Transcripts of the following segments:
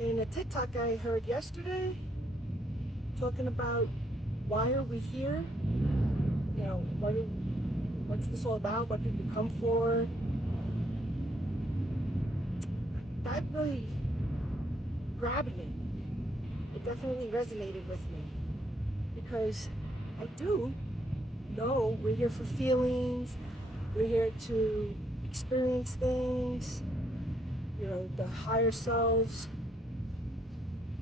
in a TikTok I heard yesterday talking about why are we here? You know, what's this all about? What did we come for? That really grabbed me. It definitely resonated with me because I do know we're here for feelings. We're here to experience things. You know, the higher selves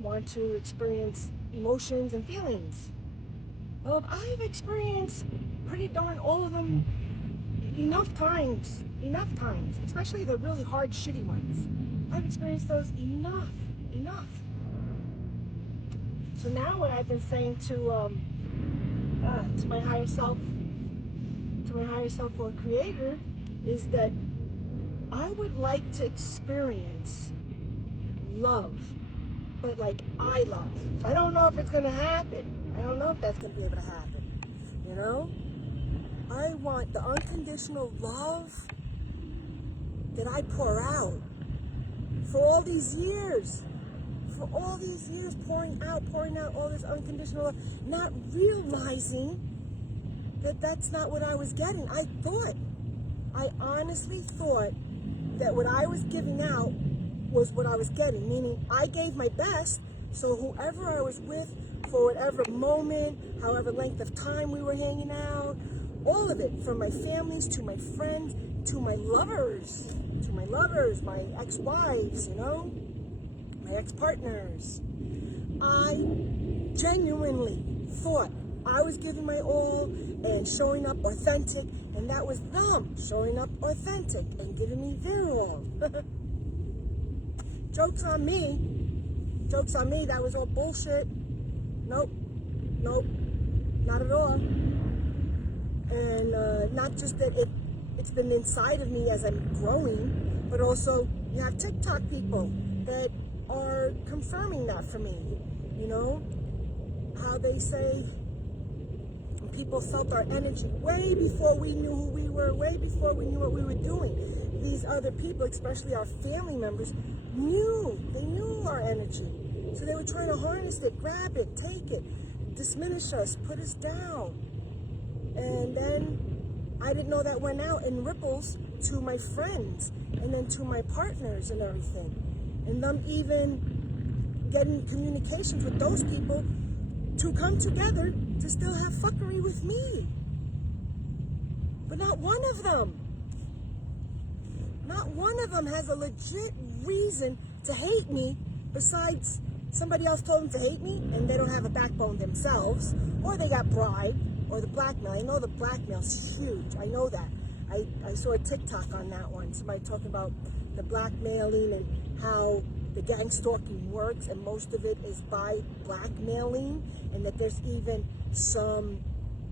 want to experience emotions and feelings. Well, I've experienced pretty darn all of them enough times, especially the really hard, shitty ones. I've experienced those enough. So now what I've been saying to my higher self or creator, is that I would like to experience love, but like I love. I don't know if it's gonna happen. I don't know if that's gonna be able to happen. You know? I want the unconditional love that I pour out for all these years. For all these years, pouring out all this unconditional love, not realizing that that's not what I was getting. I honestly thought that what I was giving out was what I was getting, meaning I gave my best, so whoever I was with, for whatever moment, however length of time we were hanging out, all of it, from my families to my friends to my lovers, my ex-wives, you know, my ex-partners. I genuinely thought I was giving my all and showing up authentic, and that was them showing up authentic and giving me their all. Joke's on me, that was all bullshit. Nope, not at all. And not just that it's been inside of me as I'm growing, but also you have TikTok people that are confirming that for me. You know, how they say people felt our energy way before we knew who we were, way before we knew what we were doing. These other people, especially our family members, they knew our energy. So they were trying to harness it, grab it, take it, diminish us, put us down. And then I didn't know that went out in ripples to my friends and then to my partners and everything. And them even getting communications with those people to come together to still have fuckery with me. But not one of them has a legit reason to hate me besides somebody else told them to hate me and they don't have a backbone themselves, or they got bribed, or the blackmail. I know the blackmail's huge. I know that. I saw a TikTok on that one. Somebody talking about the blackmailing and how the gang stalking works, and most of it is by blackmailing, and that there's even some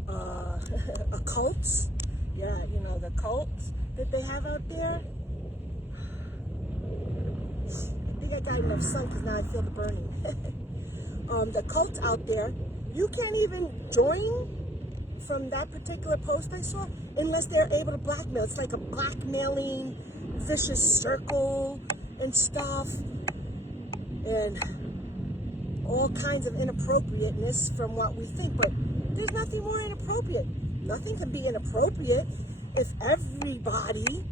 occults. Yeah, you know, the cults that they have out there. I think I got enough sun because now I feel the burning. The cults out there, you can't even join from that particular post I saw unless they're able to blackmail. It's like a blackmailing vicious circle and stuff, and all kinds of inappropriateness from what we think. But there's nothing more inappropriate. Nothing can be inappropriate if everybody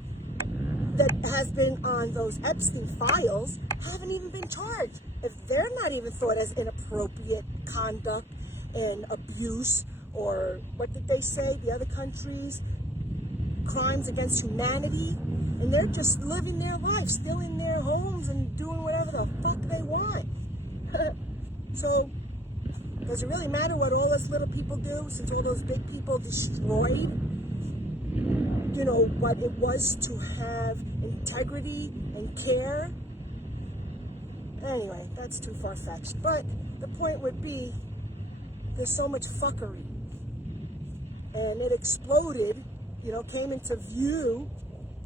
that has been on those Epstein files haven't even been charged. If they're not even thought as inappropriate conduct and abuse, or what did they say, the other countries, crimes against humanity, and they're just living their life, still in their homes and doing whatever the fuck they want. So, does it really matter what all us little people do, since all those big people destroyed, you know, what it was to have integrity and care? Anyway, that's too far-fetched. But the point would be, there's so much fuckery. And it exploded, you know, came into view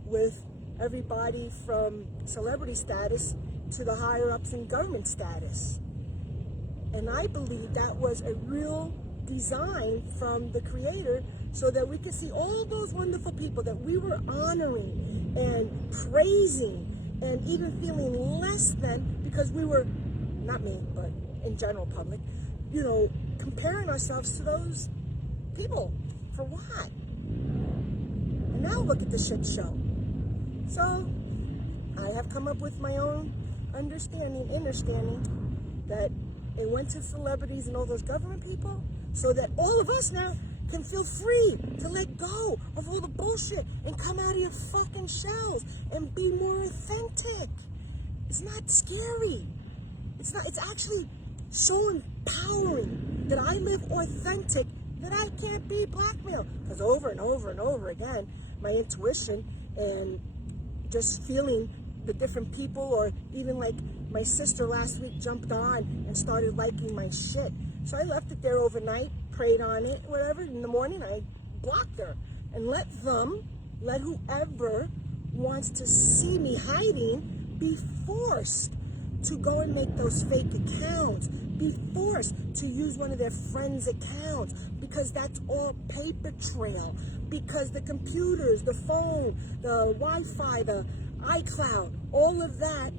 with everybody from celebrity status to the higher-ups in government status. And I believe that was a real design from the Creator, so that we could see all those wonderful people that we were honoring and praising and even feeling less than because we were, not me, but in general public, you know, comparing ourselves to those people. For what? And now look at the shit show. So I have come up with my own understanding that it went to celebrities and all those government people so that all of us now can feel free to let go of all the bullshit and come out of your fucking shells and be more authentic. It's not scary. It's actually so empowering that I live authentic that I can't be blackmailed. Because over and over and over again, my intuition and just feeling the different people, or even like my sister last week jumped on and started liking my shit. So I left it there overnight, prayed on it, whatever. In the morning, I blocked her and let whoever wants to see me hiding be forced to go and make those fake accounts, be forced to use one of their friends' accounts, because that's all paper trail, because the computers, the phone, the Wi-Fi, the iCloud, all of that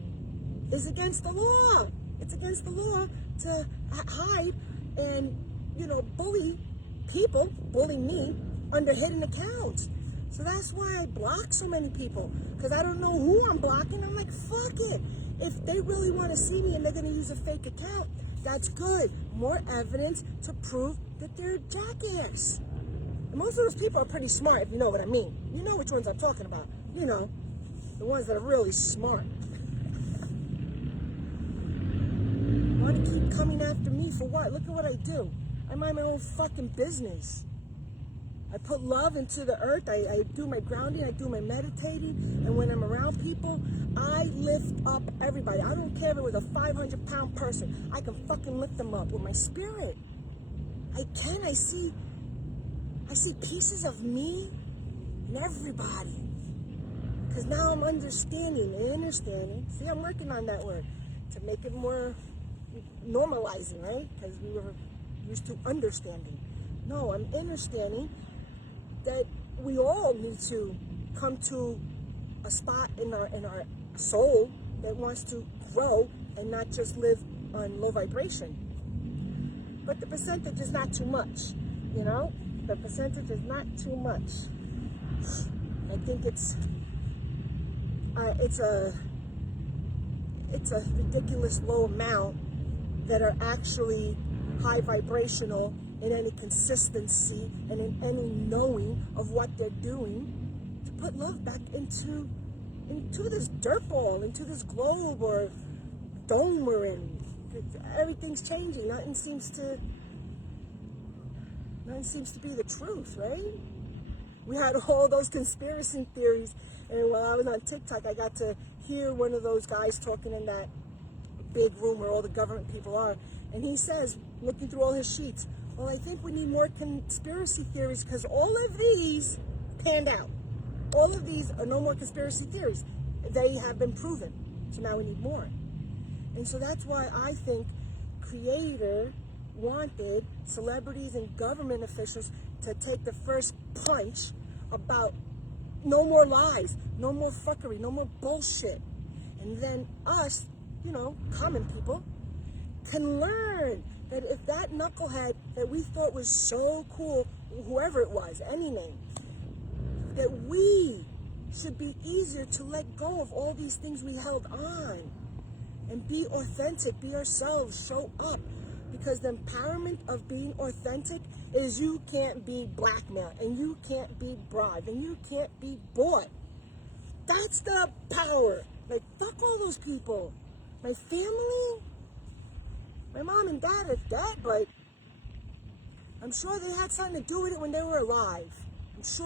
is against the law. It's against the law to hide and, you know, bully people, bully me under hidden accounts. So that's why I block so many people, because I don't know who I'm blocking. I'm like, fuck it. If they really want to see me and they're going to use a fake account, that's good. More evidence to prove that they're a jackass. And most of those people are pretty smart, if you know what I mean. You know which ones I'm talking about. You know, the ones that are really smart. Want to keep coming after me for what? Look at what I do. I mind my own fucking business. I put love into the earth. I do my grounding. I do my meditating. And when I'm around people, I lift up everybody. I don't care if it was a 500-pound person. I can fucking lift them up with my spirit. I can. I see pieces of me in everybody. Because now I'm understanding. See, I'm working on that word to make it more normalizing, right? Because we were used to understanding. No, I'm understanding that we all need to come to a spot in our soul that wants to grow and not just live on low vibration. But the percentage is not too much, you know? The percentage is not too much. I think it's a ridiculous low amount that are actually high vibrational in any consistency and in any knowing of what they're doing to put love back into this dirt ball, into this globe or dome we're in. Everything's changing. Nothing seems to be the truth, right? We had all those conspiracy theories, and while I was on TikTok, I got to hear one of those guys talking in that big room where all the government people are, and he says, looking through all his sheets, well, I think we need more conspiracy theories because all of these panned out. All of these are no more conspiracy theories. They have been proven. So now we need more. And so that's why I think Creator wanted celebrities and government officials to take the first punch about no more lies, no more fuckery, no more bullshit. And then us, you know, common people, can learn that if that knucklehead that we thought was so cool, whoever it was, any name, that we should be easier to let go of all these things we held on and be authentic, be ourselves, show up. Because the empowerment of being authentic is you can't be blackmailed and you can't be bribed and you can't be bought. That's the power. Like, fuck all those people. My family, my mom and dad are dead, but I'm sure they had something to do with it when they were alive. I'm sure